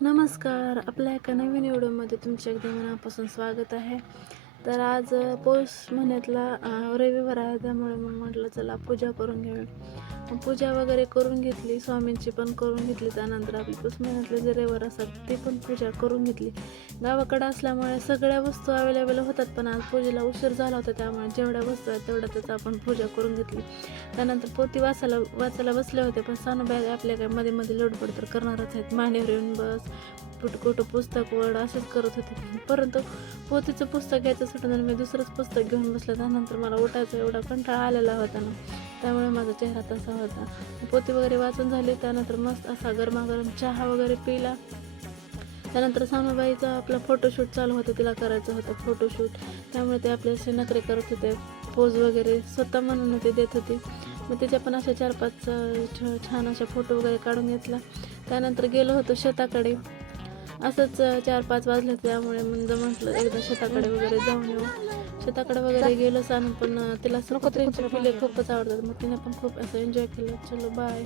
नमस्कार. आपल्या एका नवीन व्हिडिओमध्ये तुमच्या अगदी मनापासून स्वागत आहे. तर आज पौष महिन्यातला रविवार आहे त्यामुळे मग म्हटलं चला पूजा करून घेऊया. पूजा वगैरे करून घेतली स्वामींची पण करून घेतली त्यानंतर आपली पौष महिन्यातले जे रविवार असतात ते पण पूजा करून घेतली. गावाकडं असल्यामुळे सगळ्या वस्तू अवेलेबल होतात पण आज पूजेला उशीर झाला होता त्यामुळे जेवढ्या वस्तू आहेत तेवढ्या त्याचा आपण पूजा करून घेतली. त्यानंतर पोती वाचायला वाचायला बसले होते पण सानूबाई आपल्या काय मध्ये मध्ये लोडपड तर करणारच आहेत. मांडीवर येऊन बस कुठं कुठं पुस्तक वड असंच करत होते परंतु पोतीचं पुस्तक घ्यायचं सुटून मी दुसरंच पुस्तक घेऊन बसलं. त्यानंतर मला उठायचा एवढा कंटाळा आलेला होता ना. त्यामुळे माझा चेहरा तसा होता. पोती वगैरे वाचून झाली. त्यानंतर मस्त असा गरमागरम चहा वगैरे पिला. त्यानंतर सामाबाईचा आपला फोटोशूट चालू होता. तिला करायचं होतं फोटोशूट त्यामुळे ते आपले असे नखरे करत होते. पोज वगैरे स्वतः म्हणून ते देत होते. मग त्याच्या पण अशा चार पाच छ- छान अशा फोटो वगैरे काढून घेतला. त्यानंतर गेलो होतो शेताकडे. असंच चार पाच वाजले त्यामुळे म्हणजे म्हटलं एकदा शेताकडे वगैरे जाऊन येऊ. शेताकडे वगैरे गेलो सांग पण तिला खूपच आवडतात. मग तिने पण खूप असं एन्जॉय केलं. चलो बाय